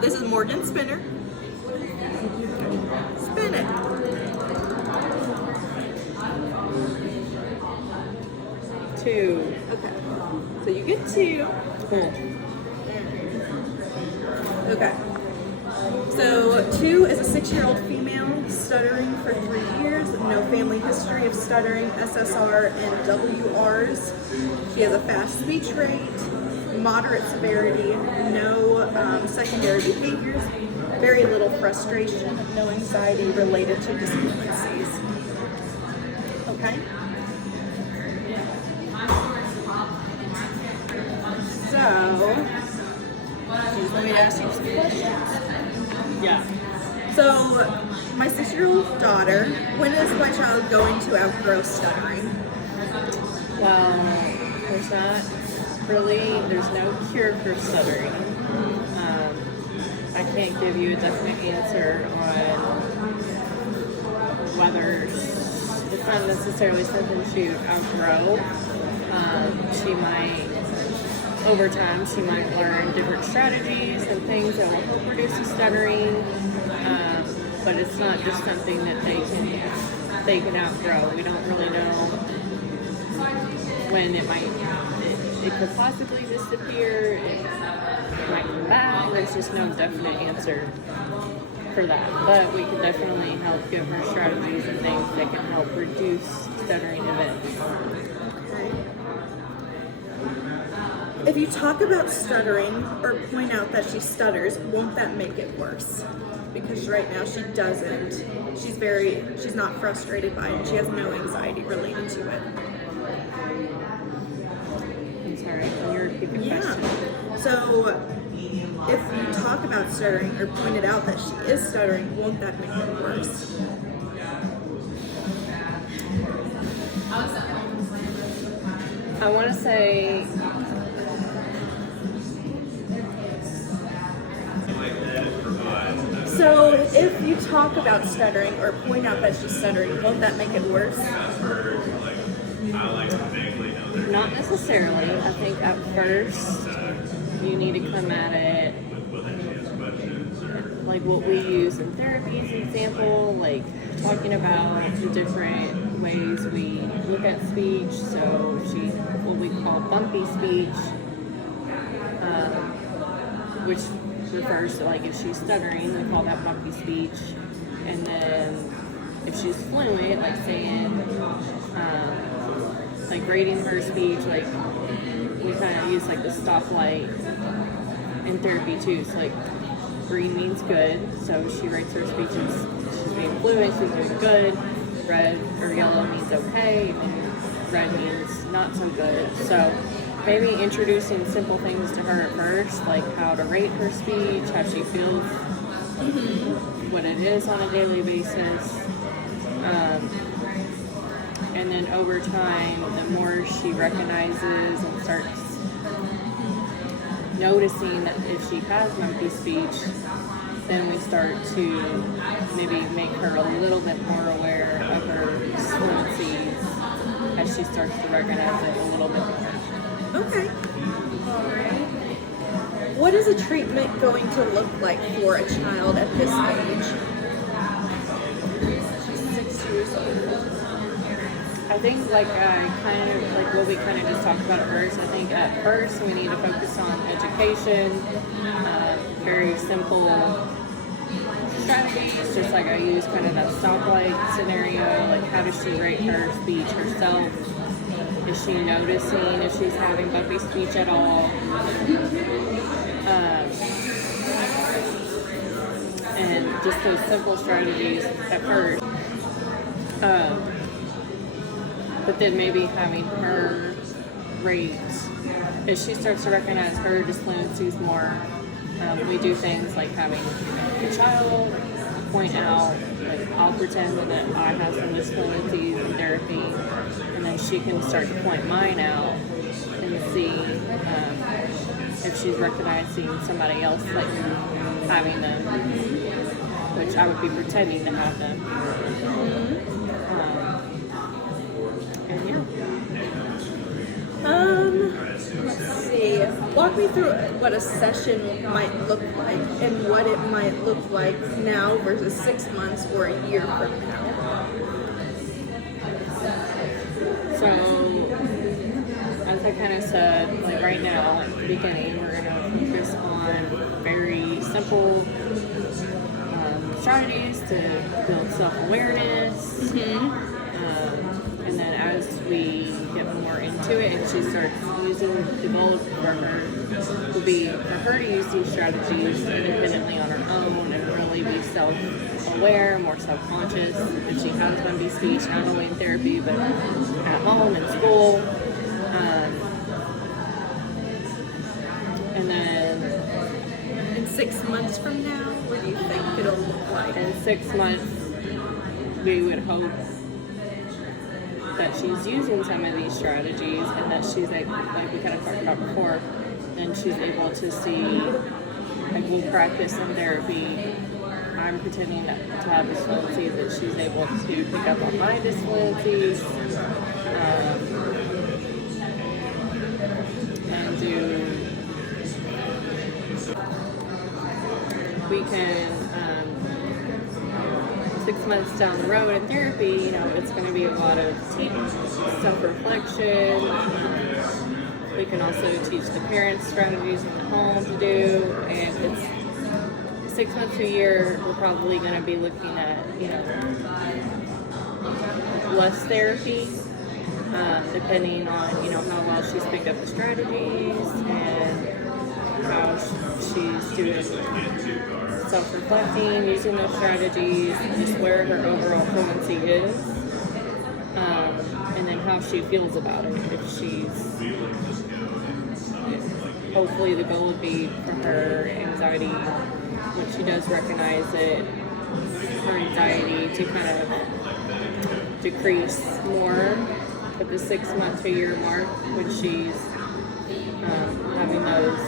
This is Morgan Spinner. Spin it. Two. Okay. So you get 2. Cool. Okay. So 2 is a 6-year-old female, stuttering for 3 years, no family history of stuttering, SSR and WRs. She has a fast speech rate, moderate severity, no secondary behaviors, very little frustration, no anxiety related to discrepancies. Okay? So, you just want me to ask you some questions? Yeah. So, my 6-year-old daughter, when is my child going to outgrow stuttering? Well, there's no cure for stuttering. I can't give you a definite answer on whether it's not necessarily something she would outgrow. She might, over time, she might learn different strategies and things that will help reduce the stuttering. But it's not just something that they can outgrow. We don't really know when it could possibly disappear. It might come back. There's just no definite answer for that. But we can definitely help give her strategies and things that can help reduce stuttering events. Okay. If you talk about stuttering or point out that she stutters, won't that make it worse? Because right now she doesn't. She's not frustrated by it. She has no anxiety related to it. I'm sorry, can you repeat the question? So, if you talk about stuttering or pointed out that she is stuttering, won't that make it worse? I want to say So, if you talk about stuttering or point out that she's stuttering, won't that make it worse? not necessarily. I think at first you need to come at it like what we use in therapy as an example, like talking about the different ways we look at speech. So what we call bumpy speech, which refers to like if she's stuttering, we call that bumpy speech. And then if she's fluent, like saying, like rating her speech, like we kind of use like the stoplight in therapy too. So like green means good, so she rates her speeches. She's being fluent, she's doing good. Red or yellow means okay, and red means not so good. So maybe introducing simple things to her at first, like how to rate her speech, how she feels, what it is on a daily basis. And then over time, the more she recognizes and starts noticing that if she has monkey speech, then we start to maybe make her a little bit more aware of her fluencies as she starts to recognize it a little bit more. Okay. What is a treatment going to look like for a child at this age? She's 6 years old. I think like what we kind of just talked about at first. I think at first we need to focus on education, very simple strategies, just like I use kind of that stoplight scenario, like how does she rate her speech herself? Is she noticing if she's having bumpy speech at all? And just those simple strategies at first. But then maybe having her rate, as she starts to recognize her disfluencies more, we do things like having the child point out, like I'll pretend that I have some disfluencies in therapy, and then she can start to point mine out and see if she's recognizing somebody else like having them, which I would be pretending to have them. And yeah. Let's see. Walk me through what a session might look like and what it might look like now versus 6 months or a year from now. So, as I kind of said, like right now, at the beginning, we're going to focus on very simple strategies to build self-awareness. And then as we get more into it and she starts using the goal for her will be for her to use these strategies independently on her own and really be self-aware, more self-conscious. That she has bumpy speech, not only in therapy, but at home, in school. And then In 6 months from now, what do you think it'll look like? in 6 months, we would hope that she's using some of these strategies and that she's like we kind of talked about before, then she's able to see, like we'll practice in therapy. I'm pretending to have disfluencies, that she's able to pick up on my disfluencies and we can 6 months down the road in therapy, you know, it's going to be a lot of self-reflection. We can also teach the parents strategies in the home to do, and it's 6 months to a year, we're probably going to be looking at, you know, less therapy, depending on, you know, how well she's picked up the strategies and how she's doing self-reflecting, using those strategies, just where her overall fluency is, and then how she feels about it. If she's, hopefully the goal would be for her anxiety, when she does recognize it, her anxiety to kind of decrease more at the 6 month to year mark when she's having those,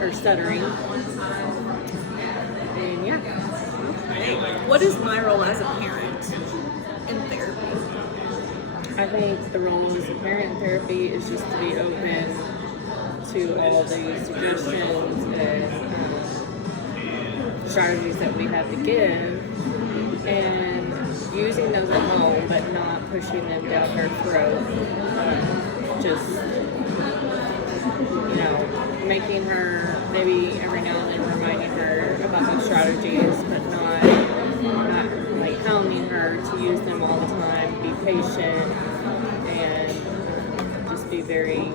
or stuttering. And yeah. What is my role as a parent in therapy? I think the role as a parent in therapy is just to be open to all the suggestions and strategies that we have to give, and using those at home, but not pushing them down her throat. Just, you know, making her, maybe every now and then reminding her about those strategies, but not like hounding her to use them all the time. Be patient and just be very,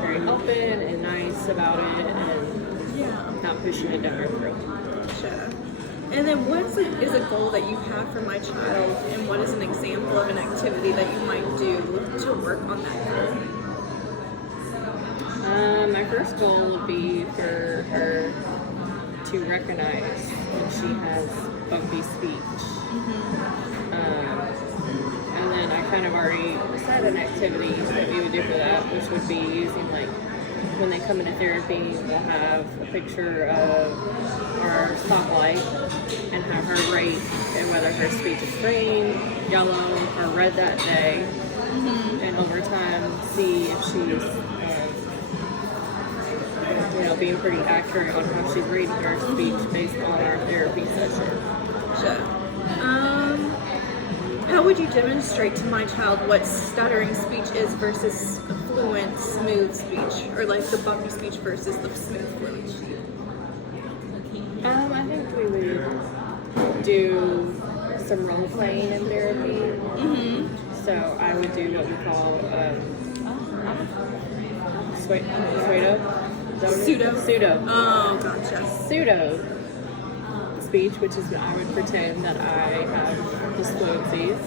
very open and nice about it, and not pushing it down her throat. Gotcha. And then what is a goal that you have for my child, and what is an example of an activity that you might do to work on that goal? My first goal would be for her to recognize when she has bumpy speech. And then I kind of already said an activity that we would do for that, which would be using, like, when they come into therapy, we'll have a picture of our spotlight and have her rate and whether her speech is green, yellow, or red that day. And over time, see if she's you know, being pretty accurate on how she's reading her speech based on our therapy session. Gotcha. How would you demonstrate to my child what stuttering speech is versus fluent, smooth speech, or like the bumpy speech versus the smooth, fluent speech? I think we would do some role playing in therapy. So I would do what we call pseudo. Oh, gotcha. Pseudo speech, which is I would pretend that I have disfluencies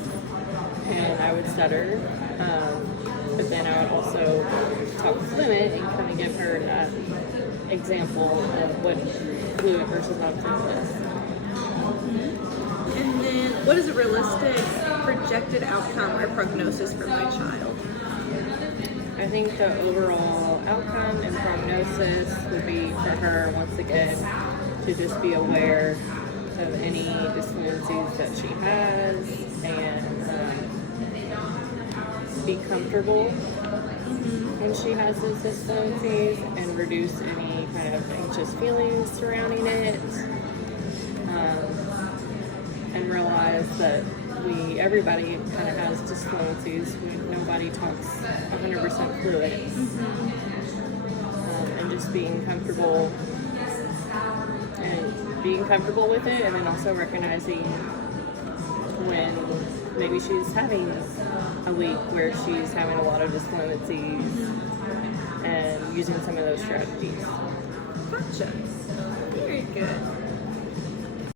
and I would stutter, but then I would also talk fluent and kind of give her an example of what fluent versus non-fluent is. And then, what is a realistic projected outcome or prognosis for my child? I think the overall outcome and prognosis would be for her, once again, to just be aware of any disfluencies that she has and be comfortable when she has those disfluencies and reduce any kind of anxious feelings surrounding it. And realize that everybody kind of has disfluencies. Nobody talks 100% fluid. And just being comfortable with it, and then also recognizing when maybe she's having a week where she's having a lot of disfluencies and using some of those strategies. Gotcha. Very good.